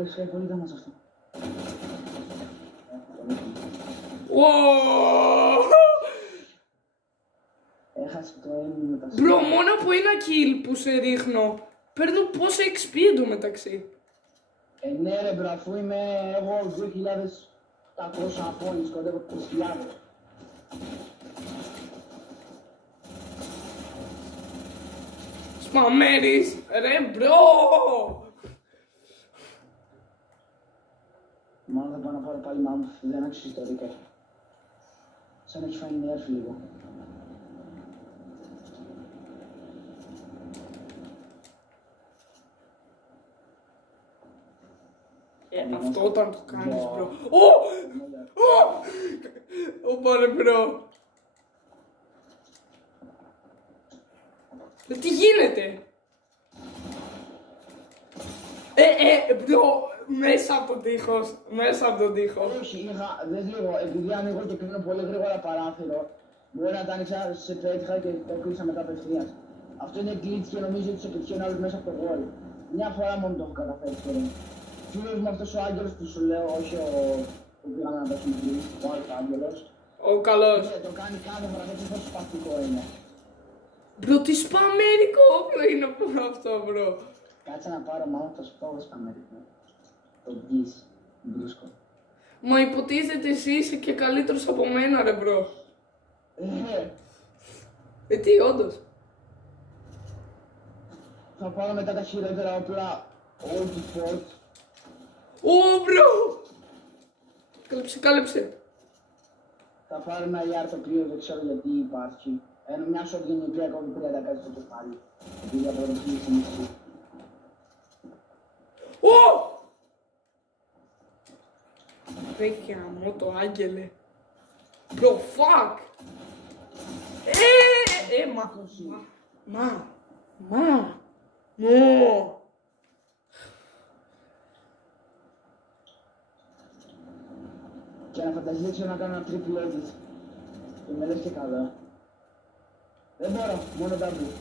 έχεις κάνει πολύ γάμα σε αυτό. Έχασε το aim με τα Μπρο, μόνο από ένα kill που σε ρίχνω παίρνω πόσα XP εντωμεταξύ. Ναι ρε μπρο, αφού είμαι εγώ 2.700 points, κοντεύω 3.000. Σπαμέρις, ρε μπρο! Μάλλον θα πάω να πάρω πάλι μάμφ, δεν αξίζει το δίκα. Σαν να έχει φάει nerf λίγο. Αυτό όταν το κάνεις μπρο. Ωπα ρε μπρο. Τι γίνεται? Μπρο, μέσα από τον τοίχος, μέσα από τον τοίχο. Όχι, δεν λίγο, επειδή ανοίγω και κλείνω πολύ γρήγορα παράθυρο, μπορεί να τα άνοιξα σε πέτυχα και το κλείσα μετά απευθείας. Αυτό είναι glitch και νομίζω ότι σε πετυχαίνει άλλος μέσα από το wall. Μια φορά μόνο το έχω καταφέρει τώρα. Φίλος μου αυτός ο άγγελος που σου λέω, όχι ο που πήγαμε να παίξουμε glitch, ο άλλος άγγελος. Ο καλός. Το κάνει κάθε φορά, δεν ξέρω πόσο σπαστικό είναι. Μπρο, τι σπαμέρικο όπλο είναι αυτό μπρο. Κάτσε να πάρω μάλλον το σπόγο σπαμέρικο. Το γκις, μπρούσκο. Μα υποτίθεται εσύ είσαι και καλύτερος από μένα ρε μπρο. Τι, όντως. Θα πάρω μετά τα χειρότερα όπλα, all default. Μπρο! Κάλεψε. Θα πάρω ένα IR το οποίο δεν ξέρω γιατί υπάρχει. Μια shotgun η οποία ακόμη 30 κάτι στο κεφάλι. Επειδή αποδοχή η συνήθιση. Βρέχει γαμό το άγγελε. Bro, fuck! Μα. Και να φανταζήσω να κάνω ένα triple edit. Και με λες και καλά. Δεν μπορώ, μόνο double.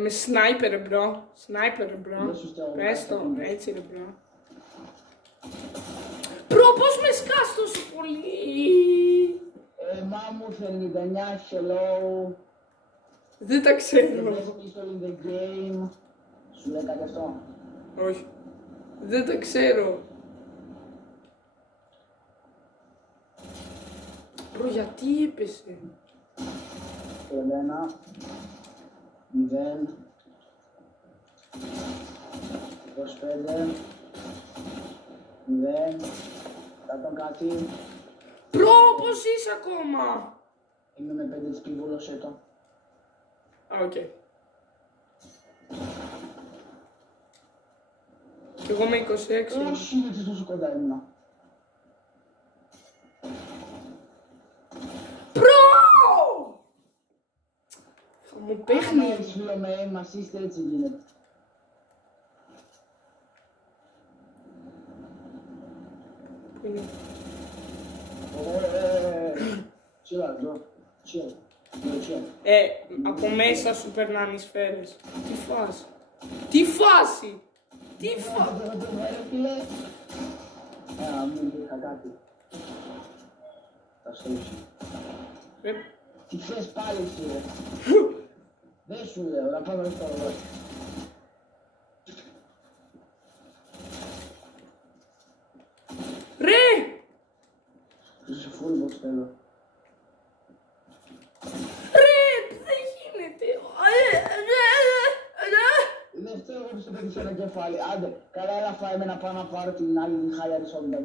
Με σνάιπερ, μπρο. Σνάιπερ, μπρο. Πες το, έτσι ρε, μπρο. Μπρο, πώς με σκάς τόσο πολύ. Μάμουθ 99, hello. Δεν τα ξέρω. Pistol in the game. Σου λέει κάτι αυτό? Όχι. Δεν τα ξέρω. Μπρο, γιατί έπεσε. 1, 0, 25, 0, 100 κάτι. Μπρο, πώς είσαι ακόμα? Είμαι με 5 HP, βούλωσέ το. Οκ. Κι εγώ με 26. Όχι, γιατί τόσο κοντά ήμουν. Μπρο! Θα μου παίχνει. Άμα έχεις φίλο με aim assist, έτσι γίνεται. Πού είναι? Chill, bro. Chill. Από μέσα σου περνάνε οι σφαίρες. Τι φάση. Τι φάση. Τι φάση. Μην είχα κάτι. Θα στρέψει. Τι θες πάλι εσύ ρε. Δεν σου λέω, να πάμε στο ρολόι. Ρε! Είσαι full box θέλω. Δεν γίνεται. Δεν φταίω εγώ που στο παιδί σε ένα κεφάλι. Άντε, καλά έλα φάει με να πάω να πάρω την άλλη την χάλια της Ogden.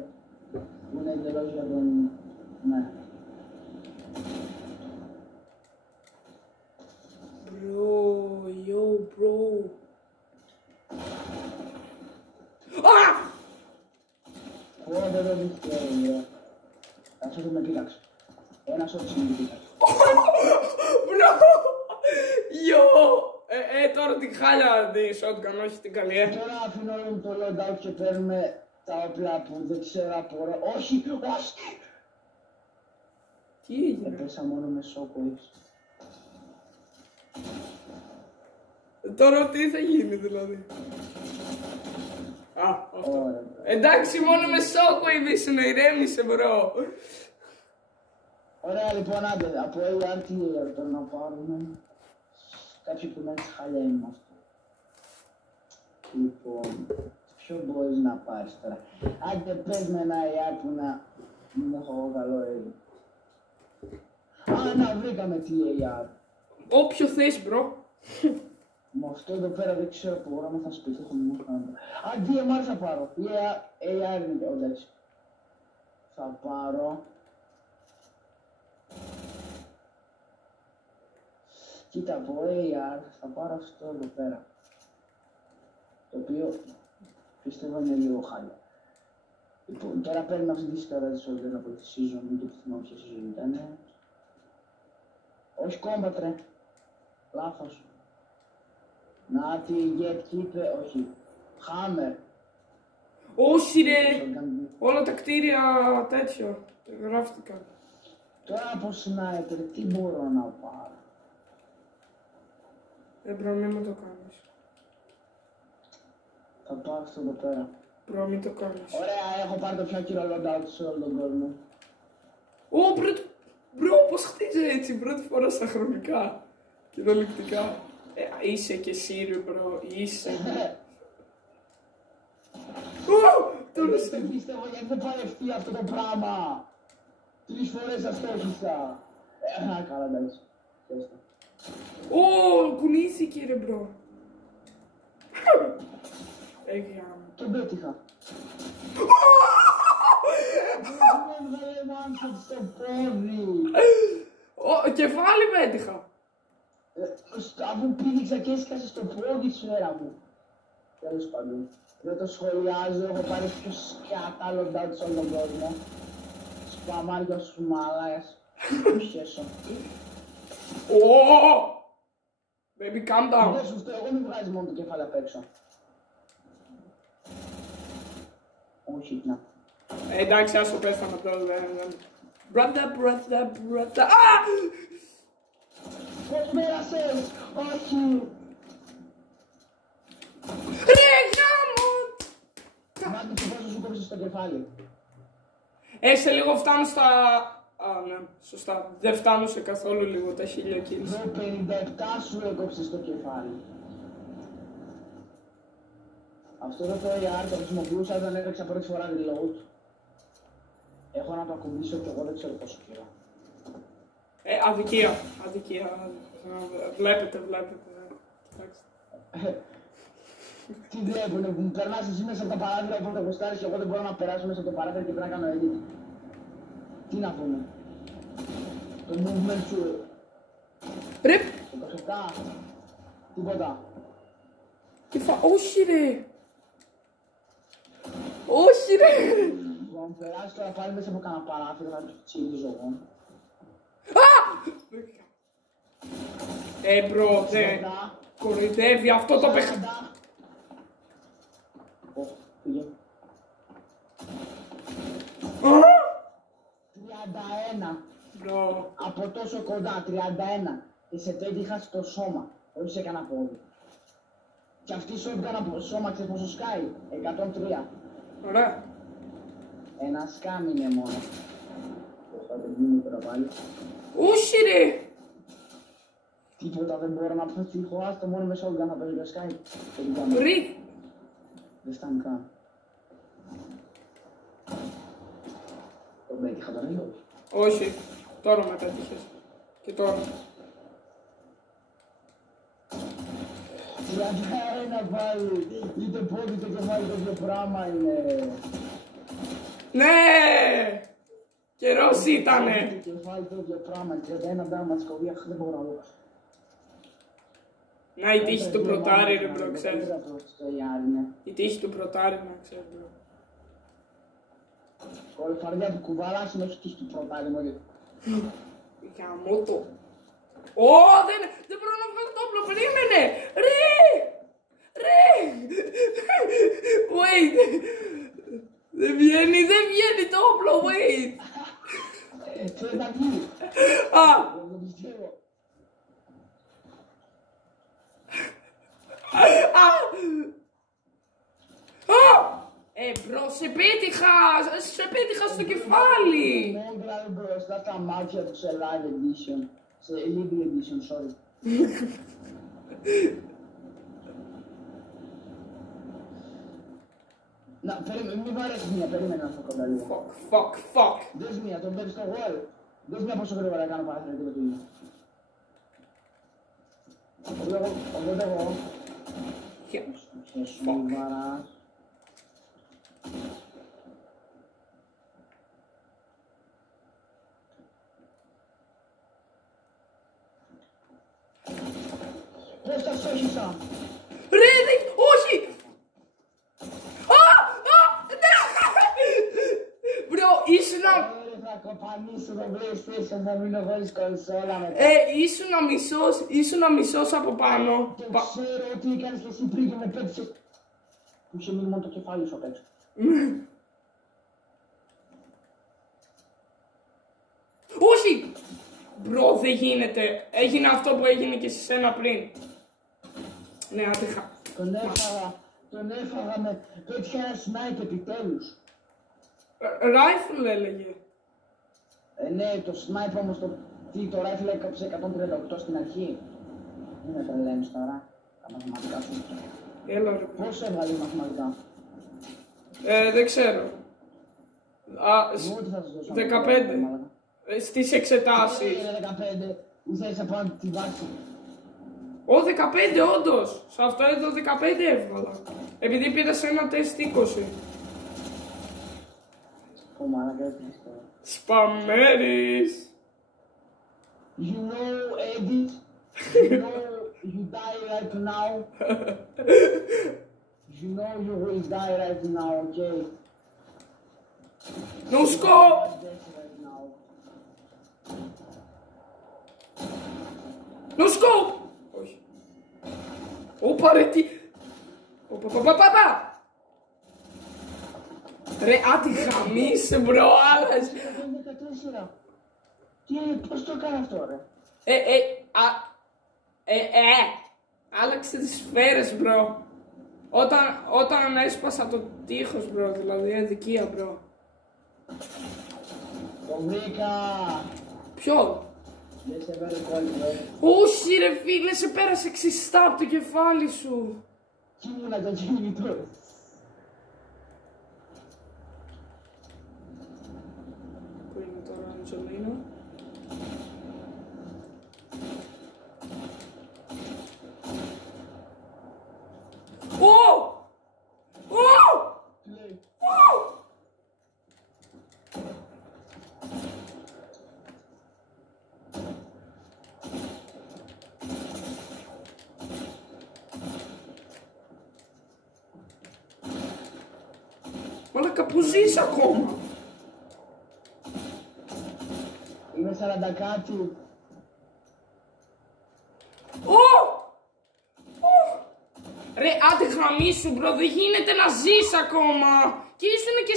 Που είναι εντελώς για τον... Ναι. Bro, yo, bro. Δεν δείχνει, ας το με πείραξε. Ένα σώτης με πείραξε. Bro, yo. Τώρα την χάλια τη shotgun, όχι την καλή. Τώρα αφήνω όλο το loadout και παίρνουμε τα όπλα που δεν ξέρω από... Όχι, όχι! Τι έγινε? Έπεσα μόνο με shockwaves. Τώρα τι θα γίνει δηλαδή? Α, αυτό. Ωραία. Εντάξει, μόνο με Shockwave ήσουν, ηρέμησε, μπρο. Ωραία, λοιπόν, άντε, από AR τι τώρα να πάρουμε. Κάποιοι που να έτσι χαλιά είμαστε. Λοιπόν, ποιο μπορείς να πάρεις τώρα. Άντε, πες με ένα AR που να μην έχω εγώ καλό έργο. Α, να βρήκαμε τι AR. Όποιο θες, μπρο. Με αυτό εδώ πέρα δεν ξέρω πρόγραμμα θα σπίτι, έχω μόνο κάνω. Α, DMR θα πάρω. Ή AR είναι και εντάξει. Θα πάρω. Κοίτα, από AR θα πάρω αυτό εδώ πέρα. Το οποίο πιστεύω είναι λίγο χάλια. Λοιπόν, τώρα παίρνω αυτή τη σκαρά της Soldier από τη season, και θυμάμαι ποια season ήτανε. Όχι combat ρε. Λάθος. Να τη Gatekeeper, όχι. Hammer. Όχι ρε. Όλα τα κτίρια τέτοιο. Γράφτηκαν. Τώρα από sniper τι μπορώ να πάρω. Μπρο, μην μου το κάνεις. Θα πάρω αυτό εδώ πέρα. Μπρο, μην το κάνεις. Ωραία, έχω πάρει το πιο κύριο loadout σε όλο τον κόσμο. Μπρο, πώς χτίζει έτσι, πρώτη φορά στα χρονικά. Κυριολεκτικά. Είσαι και εσύ ρε μπρο, είσαι. Τώρα σε... Δεν πιστεύω γιατί δεν πάει ευθεία αυτό το πράγμα. 3 φορές αστόχησα. Καλά, εντάξει. Κουνήθηκε ρε μπρο. Τον πέτυχα. Δεν έβγαλε one-shot στο πόδι. Κεφάλι πέτυχα. Αφού πήδηξα και έσκασε στο πόδι σου, έρα μου. Τέλος πάντων. Δεν το σχολιάζω, έχω πάρει πιο σκάτα loadout σε όλο τον κόσμο. Σπαμάρια στους μαλάκες. Χέσω. Baby, calm down. Δεν σου φταίω, εγώ μην βγάζεις μόνο το κεφάλι απ' έξω. Όχι, να. Εντάξει, άσο πέθανα τώρα. Brother. Πώς πέρασες, όχι. Ρε γάμο! Μάγκη, πόσο σου κόψεις το κεφάλι. Σε λίγο φτάνω στα... ναι, σωστά. Δεν φτάνω σε καθόλου λίγο τα 1000 kills. Το 57 σου έκοψες το κεφάλι. Αυτό εδώ το AR το χρησιμοποιούσα όταν έπαιξα πρώτη φορά reload. Έχω να το ακουμπήσω και εγώ δεν ξέρω πόσο καιρό. Αδικία. Βλέπετε. Τι βλέπουνε που μου περνάς εσύ μέσα από τα παράθυρα που το κοστάρεις και εγώ δεν μπορώ να περάσω μέσα από το παράθυρο και πρέπει να κάνω edit. Τι να πούμε. Το movement σου. Ρε. Το 27. Τίποτα. Όχι ρε. Αν περάσει τώρα πάλι μέσα από κανένα παράθυρο θα το τσιλίζω εγώ. Μπρο, κοροϊδεύει αυτό το παιχνίδι. Πήγε. 31. Μπρο. Από τόσο κοντά, 31. Και σε πέτυχα στο σώμα, όχι σε κανένα πόδι. Και αυτή σου έπαιρνα από σώμα, ξέρεις πόσο σκάει, 103. Ωραία. Ένα σκάμ είναι μόνο. Θα το δίνει τώρα πάλι. Όχι ρε. Τίποτα δεν μπορώ να πετύχω, άστο μόνο με shotgun θα παίζω και σκάει. Ρί. Δεν φτάνει καν. Το πέτυχα τώρα ή όχι. Όχι. Τώρα με πέτυχες. Και τώρα. 31 πάλι. Είτε πόδι είτε κεφάλι το ίδιο πράγμα είναι. Ναι! Καιρός ήτανε! Το κεφάλι το ίδιο πράγμα. 31 damage κοβία, δεν μπορώ να δω. Να, η τύχη του πρωτάρι ρε μπρο, ξέρεις. Στο Ιάρι, ναι. Η τύχη του πρωτάρι, να ξέρεις μπρο. Κολυφαρδιά του κουβαλάς είναι όχι τύχη του πρωτάρι μόλι. Γαμώτο. Δεν μπορώ να βγάλω το όπλο, περίμενε! Ρε! Wait! Δεν βγαίνει το όπλο, wait! Θέλεις να βγει. Δεν το πιστεύω. σε πέτυχα στο κεφάλι. Μόνο δηλαδή μπροστά τα μάτια του σε live edition. Σε Libby edition, sorry. Να, μην βαρέσεις μία, περίμενε να στο κοντά λίγο. Fuck. Δες μία, τον παίρνεις στο γόλ. Δες μία πόσο γρήγορα κάνω παραθυνατικό του ίδιου. Εγώ. Σε σοβαρά. Πώς τα σώχισα. Ρε, όχι! Μπρο, Θα κοπανίσω το PlayStation, θα μείνω χωρίς κονσόλα μετά. ήσουνα μισός από πάνω. Και ξέρω ότι έκανες και εσύ πριν και με πέτυσες. Μου είχε μείνει μόνο το κεφάλι σου απ' έξω. Όχι! Μπρο, δεν γίνεται. Έγινε αυτό που έγινε και σε σένα πριν. Ναι, άτυχα. Τον έφαγα με... Πέτυχε ένα snipe επιτέλους. Rifle έλεγε. Ναι, το snipe όμως το rifle έκαψε 138 στην αρχή. Δεν με τρελαίνεις τώρα. Τα μαθηματικά σου. Έλα ρε. Πώς έβγαλε η μαθηματικά. Δεν ξέρω. Εγώ τι θα σας δώσω. 15. Στις εξετάσεις. Είναι 15. Ήθελες πάνω τη βάση. Ω, 15 όντως. Σε αυτό εδώ 15 έβγαλα. Επειδή πήρα σε ένα τεστ 20. Ω μαλάκα έπαιξες τώρα. Σπαμέρις. You know, Eddie, you know you die right now. You know you will die right now, okay? No scope! Right now. No scope! Όχι. Όπα ρε τι... Παπαπαπαπαπα! Ρε άτυχα μίσε μπρο άλλας. Είναι 14. Πώς το έκανα αυτό ρε. Άλλαξε τις σφαίρες μπρο. Όταν έσπασα το τείχος μπρο, δηλαδή αδικία μπρο. Το βρήκα. Ποιο? Δεν σε βέρε κόλλημα. Όχι ρε φίλε, σε πέρασε ξιστά από το κεφάλι σου. Τι ήμουνα το κινητό. Πού είναι τώρα Αντζελίνα? Τι λέει. Μαλάκα που ζεις ακόμα. Είμαι 40 κάτι. Ρε άντε χαμίσου μπρο, δεν γίνεται να ζεις ακόμα. Και ήσουν και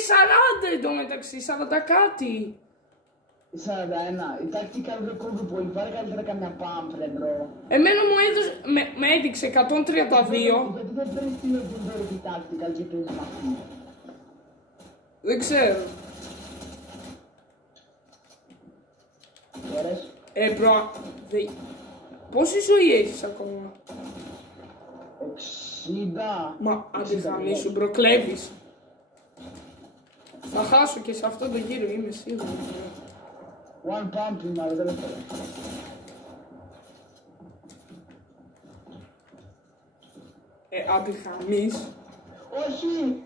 40 εντωμεταξύ, 40 κάτι. 41. Η tactical record που υπάρχει καλύτερα καμιά pump ρε μπρο. Εμένα με έδειξε 132. Γιατί δεν παίρνεις τη legendary tactical και παίρνεις με αυτή. Δεν ξέρω. Ωραίες. Μπρο, πόση ζωή έχεις ακόμα? 60. Μα άντε χαμίσου μπρο, κλέβεις. Θα χάσω και σε αυτό το γύρο, είμαι σίγουρος. One pump είμαι, αλλά δεν έφερα. Άντε χαμείς. Όχι!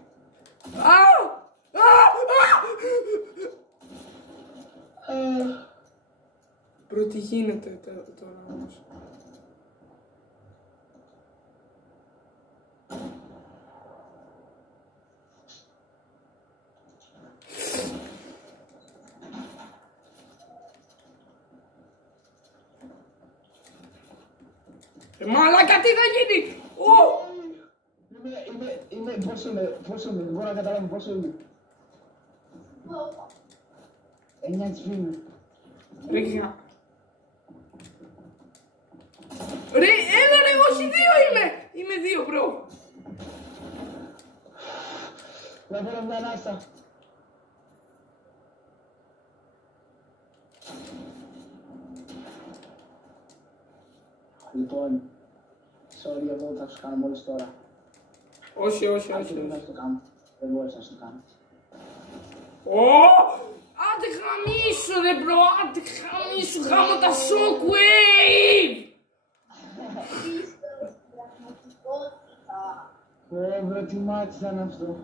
Μπρο, τι γίνεται τώρα όμως. Μαλάκα, τι θα γίνει! Πόσο είμαι, δεν μπορώ να καταλάβω πόσο είμαι. 9 HP είμαι. Ρίχα. Ρε, έλα ρε, όχι 2 είμαι! Είμαι 2, μπρο. Που έφερα μια ανάστα. Λοιπόν, sorry, εγώ θα σου κάνω μόλις τώρα. Όχι. Δεν θα σου το κάνω. Δεν μπορείς να σου το κάνω. Άντε χαμίσου ρε μπρο, άντε χαμίσου, γάμω τα shockwave! Βρε, τι μάτι ήταν αυτό.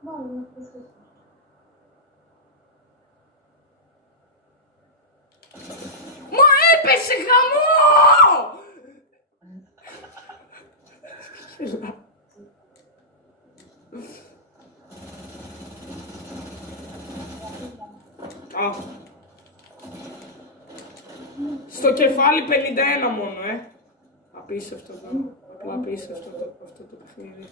Μα έπεσε χαμό! Στο κεφάλι 51 μόνο, Απίστευτο εδώ. Απλά απίστευτο αυτό το παιχνίδι.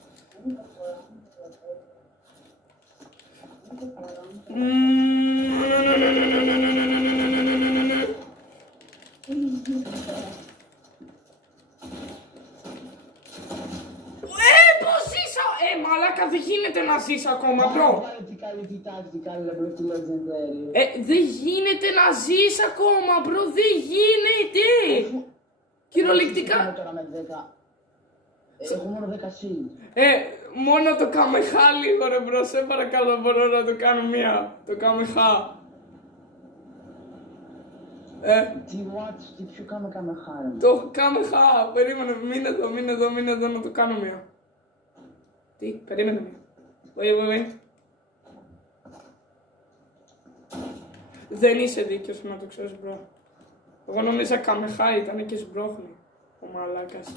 Πώς ζήσα! Μαλάκα, δεν γίνεται να ζεις ακόμα, μπρο. Τι καλή, τι τακτικά, ρε μπρο, τι legendary. Δεν γίνεται να ζεις ακόμα, μπρο, δεν γίνεται. Κυριολεκτικά. Τώρα με 10. Έχω μόνο 10 shield. Μόνο το καμεχά λίγο ρε μπρο, σε παρακαλώ, μπορώ να το κάνω μία. Το καμεχά. Τι watch, τι πιο καμεχά ρε. Το καμεχά, περίμενε, μείνε εδώ να το κάνω μία. Τι, περίμενε μία. Wait. Δεν είσαι δίκαιος να το ξέρεις μπρο. Εγώ νόμιζα καμεχά ήταν και σμπρώχνει. Ο μαλάκας.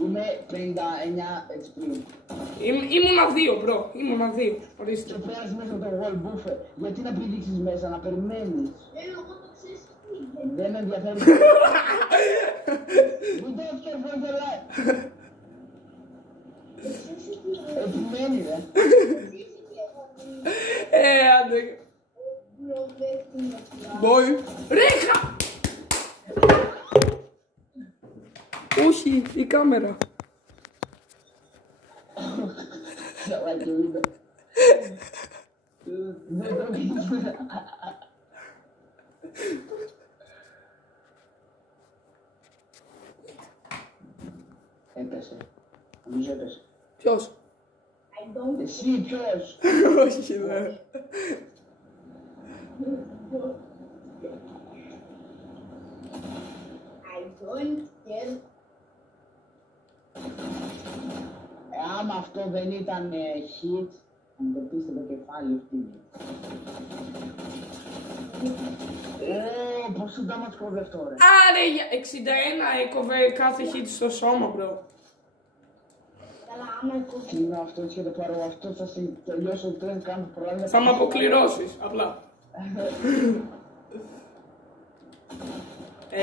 Είμαι 59 HP. Ήμουνα 2 μπρο, ήμουνα 2. Ορίστε. Και πέρασε μέσα από το wall buffer. Γιατί να πηδήξεις μέσα, να περιμένεις. Εγώ το ξέρεις τι. Δεν με ενδιαφέρει. We don't care for the life. Επιμένει ρε. Άντε. Boy. Ρέχα! Όχι, η κάμερα. Έπεσε. Νομίζω έπεσε. Ποιος? Εσύ ποιος? Όχι, δεν. I don't care. Άμα αυτό δεν ήταν hit, αν το πείστε το κεφάλι αυτή. Πόσο damage κόβει αυτό ρε. Άρε, 61 έκοβε κάθε hit στο σώμα, μπρο. Καλά, άμα Τι είναι αυτό, έτσι και το πάρω αυτό, θα σε τελειώσω το τρέν, κάνω προλάβει. Θα με αποκληρώσεις, απλά.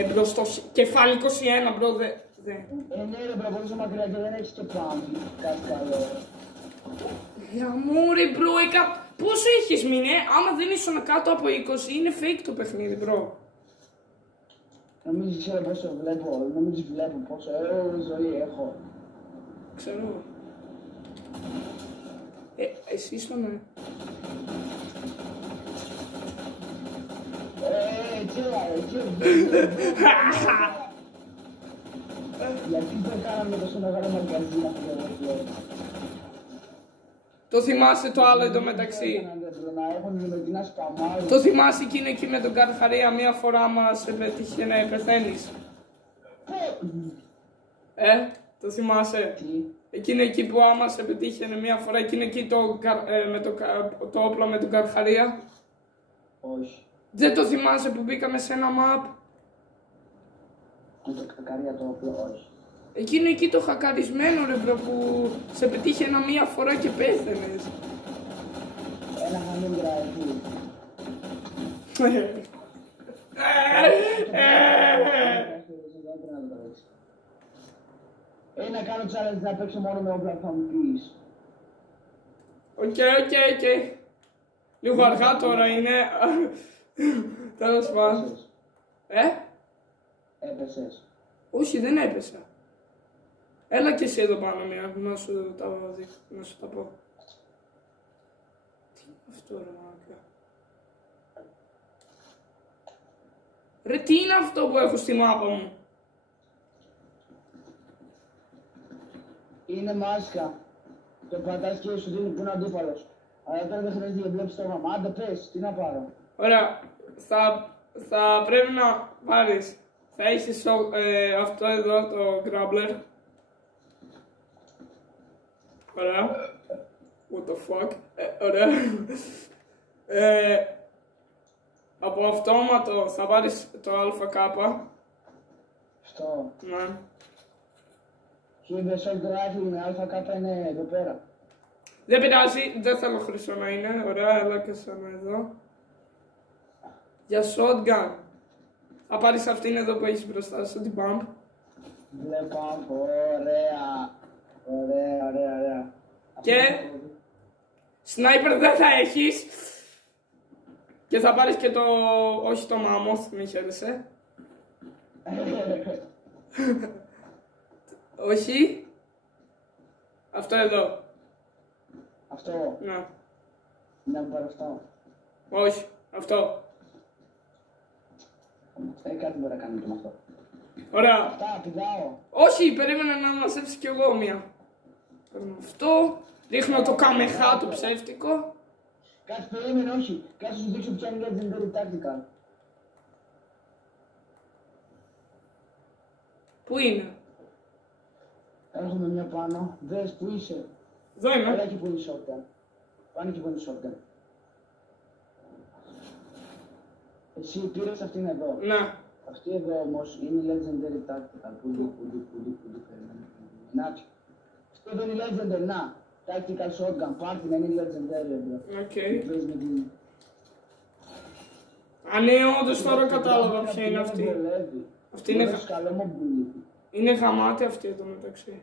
Μπρο, στο κεφάλι 21, μπρο, δε. Ναι ρε μπρο, πολύ μακριά και δεν έχεις και πάνω. Κάτι καλό. Για μου ρε μπρο, πόσο έχεις μείνει, άμα δεν ήσουν κάτω από 20, είναι fake το παιχνίδι, μπρο. Νομίζεις ξέρω πόσο βλέπω, νομίζεις βλέπω πόσο ζωή έχω. Ξέρω. Εσύ ήσουν, Γιατί δεν κάναμε τόσο μεγάλο μαγκαζί αυτό το video. Το θυμάσαι το άλλο εντωμεταξύ. Να έχουν δημιουργina σπαμάρι. Το θυμάσαι εκείνο εκεί με τον Καρχαρία, μία φορά μας πετύχε να πεθαίνεις. Το θυμάσαι. Τι. Εκείνο εκεί που άμα σε πετύχαινε μία φορά, εκείνο εκεί το όπλο με τον Καρχαρία. Όχι. Δεν το θυμάσαι που μπήκαμε σε ένα map. Με το κακαρία το όπλο, όχι. Εκείνο εκεί το χακαρισμένο ρε μπρο που σε πετύχαινα μία φορά και πέθαινες. Ένα χαμήν γραφή. Να κάνω challenge να παίξω μόνο με όπλα που θα μου πεις. Οκ. Λίγο αργά τώρα είναι. Τέλος πάντων. Έπεσες. Όχι, δεν έπεσα. Έλα και εσύ εδώ πάνω μια, να σου τα πω. Τι είναι αυτό ρε μάκα. Ρε τι είναι αυτό που έχω στη μάπα μου. Είναι μάσκα. Το πατάς και σου δίνει που είναι αντίπαλος. Αλλά τώρα δεν χρειάζεται να βλέπεις το όνομα. Άντε πες, τι να πάρω. Ωραία, θα πρέπει να πάρεις. Θα έχεις αυτό εδώ το Grappler. Ωραία. What the fuck. Ωραία. Από αυτόματο θα πάρεις το ΑΚ. Αυτό. Ναι. Και η Assault Rifle με ΑΚ είναι εδώ πέρα. Δεν πειράζει, δεν θέλω χρυσό να είναι. Ωραία, έλα και σαν εδώ. Για shotgun. Θα πάρεις αυτήν εδώ που έχεις μπροστά σου, την pump. Βλέπω, ωραία. Ωραία. Και sniper δεν θα έχεις. Και θα πάρεις και το, όχι το mammoth, μη χαίρεσαι. Όχι. Αυτό εδώ. Αυτό. Ναι. Να μου πάρω αυτό. Όχι. Αυτό. Κάτι μπορεί να κάνει και με αυτό. Ωραία. Αυτά, πηδάω. Όχι, περίμενα να μαζέψει κι εγώ μία. Παίρνω αυτό. Ρίχνω το καμεχά του ψεύτικο. Κάτσε, περίμενε, όχι. Κάτσε σου δείξω ποια είναι η legendary tactical. Πού είναι? Έχουμε μια πάνω. Δες που είσαι. Εδώ είμαι. Έλα εκεί που είναι η shotgun. Πάνε εκεί που είναι η shotgun. Εσύ πήρες αυτήν εδώ. Ναι. Αυτή εδώ όμως είναι η legendary tactical. Πού περίμενε. Να, αυτή εδώ είναι η legendary, να. Tactical shotgun, πάρτι να είναι η legendary εδώ. Οκ. Πες με την... Α, ναι, όντως τώρα κατάλαβα ποια είναι αυτή. Αυτή είναι, είναι γαμάτη αυτή εδώ μεταξύ.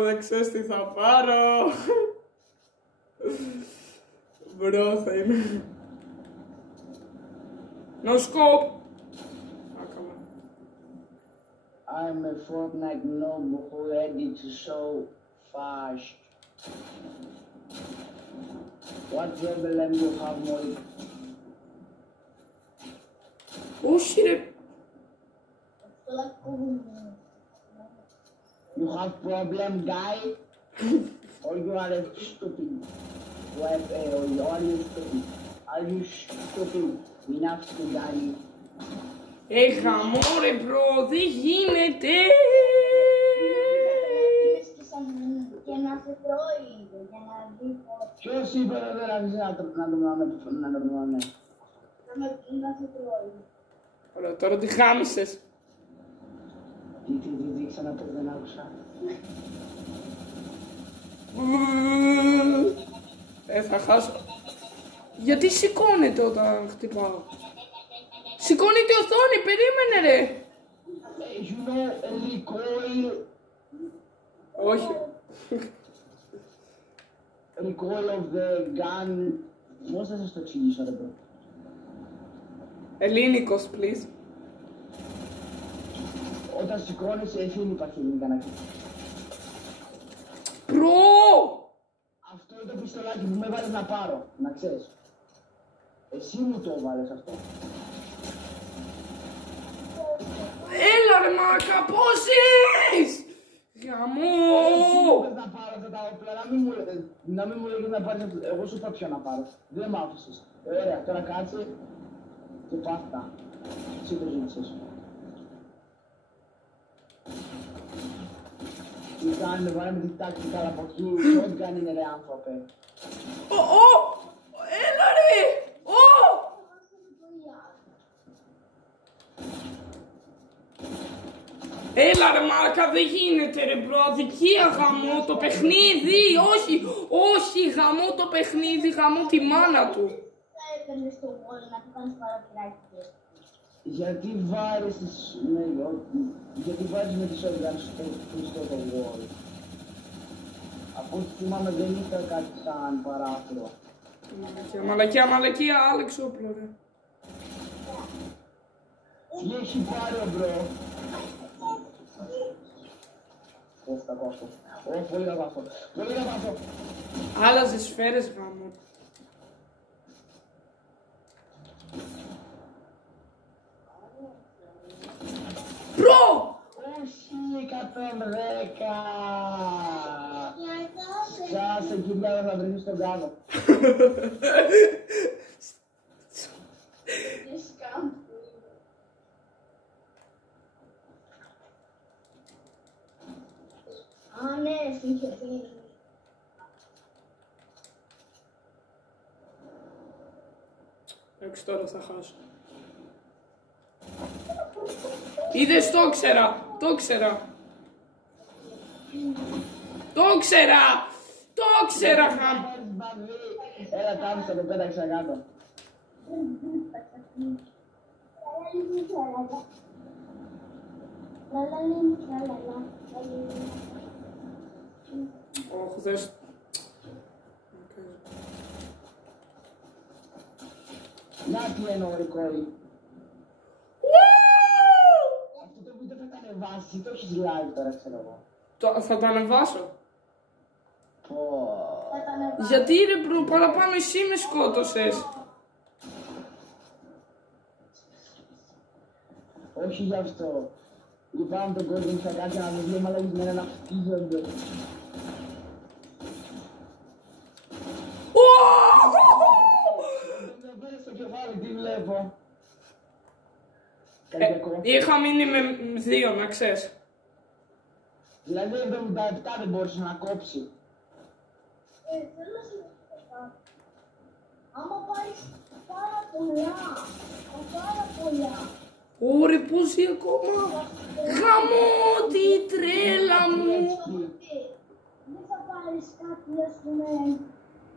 Δεν ξέρεις τι θα πάρω. Μπρο, θα είναι. No scope. I'm a Fortnite noob who ready to show fast. What problem you have, Molly? Όχι ρε. You have problem, guy? Or you are a stupid? Or are you stupid? Are you stupid enough to die? Χαμό ρε μπρο, δεν γίνεται. Και να σε τρώει, για να δει πώς. Ποιος είπε δεν αφήσει να το πνάμε. Να σε τρώει. Ωραία, τώρα τη χάμισες. Τι, ξαναπες, δεν άκουσα. Θα χάσω. Γιατί σηκώνεται όταν χτυπάω? Σηκώνεται η οθόνη, περίμενε ρε. You know, recoil. Όχι. Recoil of the gun. Πώς θα σας το εξηγήσω ρε bro. Ελληνικός, please. Όταν σηκώνεσαι, εσύ δεν υπάρχει ελληνικά να ξέρεις. Προ! Αυτό είναι το πιστολάκι που με έβαλες να πάρω, να ξέρεις. Εσύ μου το έβαλες αυτό. Έλα ρε μάκα, πώς είσαι! Γαμό! Εσύ μου είπες να πάρω αυτά τα όπλα, να μην μου λέγεις να πάρεις αυτό. Εγώ σου είπα ποιο να πάρω. Δεν μ' άφησες. Ωραία, τώρα κάτσε και πάθτα. Εσύ το ζήτησες. Τι κάνουμε, βάλαμε την τακτικά από εκεί, ό,τι κάνει είναι ρε άνθρωπε. Έλα ρε! Έλα ρε μάκα, δεν γίνεται ρε μπρο, αδικία γαμώ το παιχνίδι, όχι γαμώ το παιχνίδι, γαμώ τη μάνα του. Θα έπαιρνες στο wall να του κάνεις παραπειράκι. Γιατί βάρεις γιατί βάζεις με τις οργάνωσες στο wall. Από ό,τι θυμάμαι δεν είχα κάτι σαν παράθυρο. Μαλακία, Άλεξ όπλο ρε. Τι έχει πάρει ο μπρο. Όχι, κακό αυτό. Όχι, πολύ κακό αυτό. Πολύ κακό αυτό. Άλλαζε σφαίρες γάμο. Μπρο! Όχι, 110. Κάσε κυρία, θα βρεθείς στον κάδο. Α, ναι, στην είχε πει. Εντάξει, τώρα θα χάσω. Είδες, το ξέρα. Χαμ. Έλα, κάμισα, το πέταξα κάτω. Όχι, δες. Να τι εννοώ, ρε κόρη. Αυτό το βίντεο θα τα ανεβάσεις, το έχεις live τώρα, ξέρω εγώ. Θα το ανεβάσω. Πω. Γιατί ρε μπρο, παραπάνω εσύ με σκότωσες. Όχι γι' αυτό. Λυπάμαι τον κόσμο που θα κάνει ένα βιβλίο μαλαγισμένα να χτίζονται. Δεν πέρασε στο κεφάλι, τι βλέπω. Καλλιτεκό. Είχα μείνει με 2, να ξέρεις. Δηλαδή 77 δεν μπορούσε να κόψει. Θέλω να σου πω κάτι. Άμα πάρεις πάρα πολλά, Ωρε, πώς ζει ακόμα. Γαμώ τη τρέλα μου. δεν θα πάρεις κάτι, ας πούμε,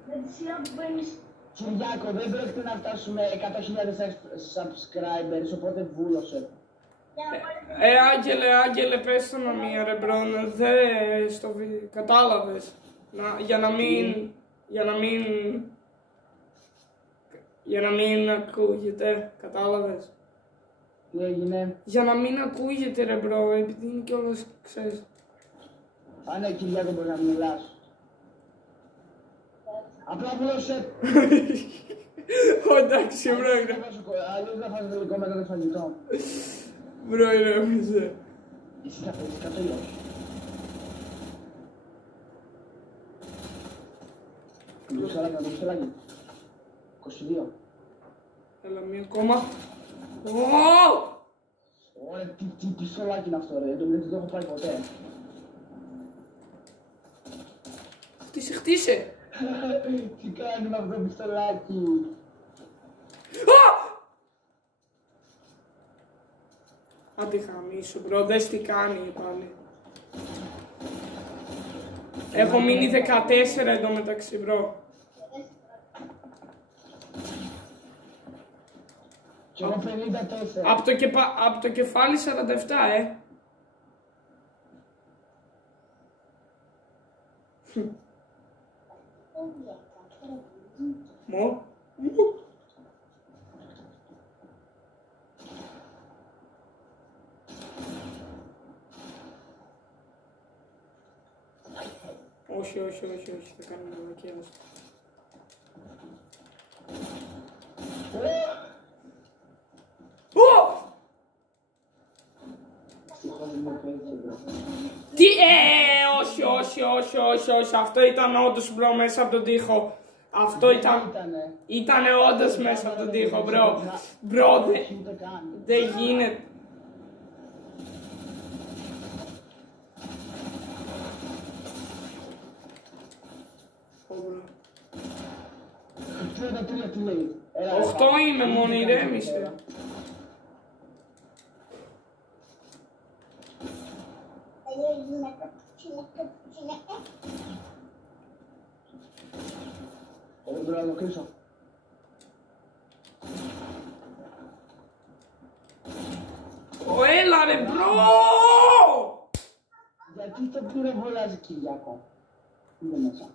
με τη σειρά που παίρνεις. Κυριάκο, δεν πρόκειται να φτάσουμε 100.000 subscribers, οπότε βούλωσε. Άγγελε, πες το να μία ρε μπρο, δε στο βίντεο, κατάλαβες. Για να μην ακούγεται, κατάλαβες. Τι έγινε. Για να μην ακούγεται ρε μπρο, επειδή είναι κιόλας, ξέρεις. Α, ναι, Κυριάκο, μπορεί να μιλάς. Απλά βούλωσε. Εντάξει, μπρο, Αλλιώς θα φας γλυκό μετά το φαγητό. μπρο, ηρέμησε. Εσύ θα φέρεις κάτω ή όχι. Το μισελάκι. 22. Έλα, μία ακόμα. Ωραία, τι πισολάκι είναι αυτό ρε, δεν το έχω πάρει ποτέ. Χτίσε. Τι κάνει με αυτό το πιστολάκι. Άντε χαμίσου μπρο, δες τι κάνει πάλι. Έχω μείνει 14 εντωμεταξύ μπρο. Και εγώ 54. Από το κεφάλι 47 Μου. Όχι, θα κάνουμε μαλακία. Τι, όχι, αυτό ήταν όντως μπρο μέσα από τον τοίχο. Αυτό ήταν όντως μέσα από τον τοίχο μπρο. Μπρο, δεν γίνεται. Τι λέει. 8 είμαι μόνο, ηρέμησε. Όχι, πρέπει να το κρίσω. Έλα ρε μπρο! Γιατί το πυροβολάζει, Κυριάκο. Είναι μέσα.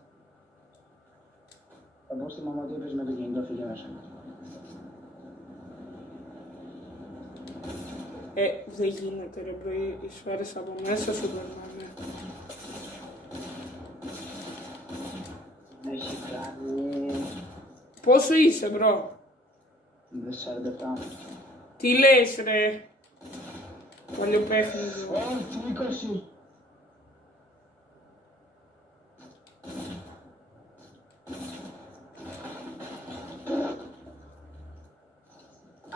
Θα πω στη μαμά ότι είπες με το κινητό, φύγε μέσα. Δεν γίνεται ρε μπρο, οι σφαίρες από μέσα σου περνάνε. Έχει κάνει... Πόσο είσαι μπρο? 47. Τι λες ρε? Παλιό παιχνίδι. Όχι, 20.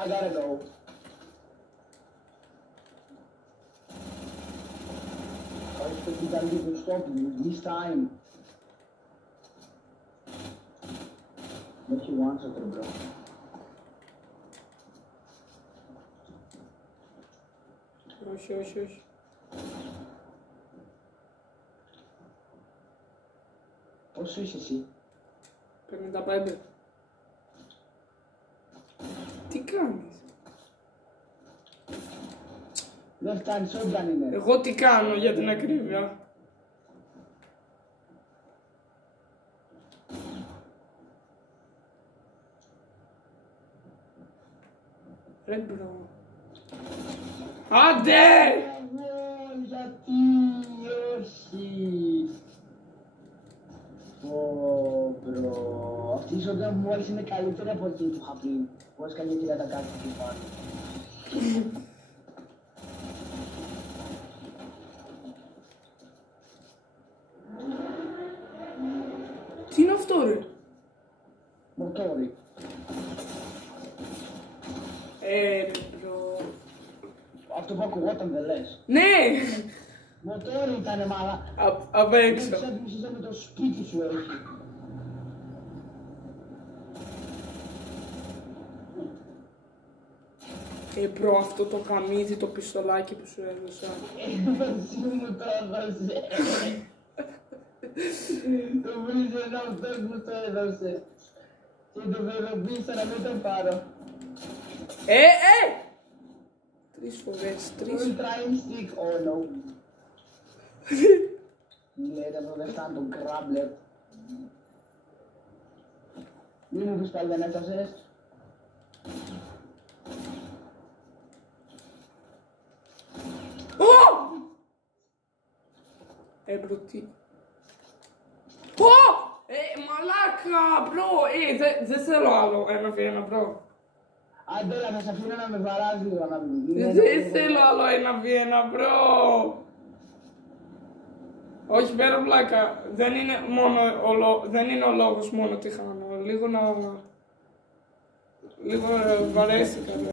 I gotta go. I think you gotta get to stop this time. What you want, bro? Όχι, όχι, όχι. Πόσο είσαι εσύ? 55. Τι κάνεις? Δεν φτάνεις, ό,τι αν είναι. Εγώ τι κάνω για την ακρίβεια? Ρε μπρο. Άντε! Γιατί όχι. Μπρο. Αυτή η ζωντανή μου μόλις είναι καλύτερη από εκείνη που είχα πει. Πώς κάνει εκεί να τα κάνει εκεί πάνω. Τι είναι αυτό ρε? Μοτόρι. Ρε μπρο. Αυτό που ακουγόταν δεν λες. Ναι! Μοτόρι ήτανε μάλα. Απ' έξω. Δεν ξέπνισες με το σπίτι σου έχει. Μπρο, αυτό το καμίδι, το πιστολάκι που σου έδωσα. Εσύ μου το έδωσε. Το βρίζε αυτός μου το έδωσε. Και το βεβαιοποίησα να μην το πάρω. 3 φορές, 3. Ultra instinct, oh no. Λέτε εδώ δεν φτάνει τον κράμπλερ. Μη μου πεις πάλι δεν έφτασες. Μπρο, τι. Μαλάκα, μπρο, δεν θέλω άλλο 1v1, μπρο. Αντέλα, θα σε αφήνω να με βαράζει λίγο να Δεν θέλω άλλο 1v1, μπρο. Όχι, πέρα πλάκα, δεν είναι ο λόγος μόνο τι χάνω. Λίγο βαρέστηκα.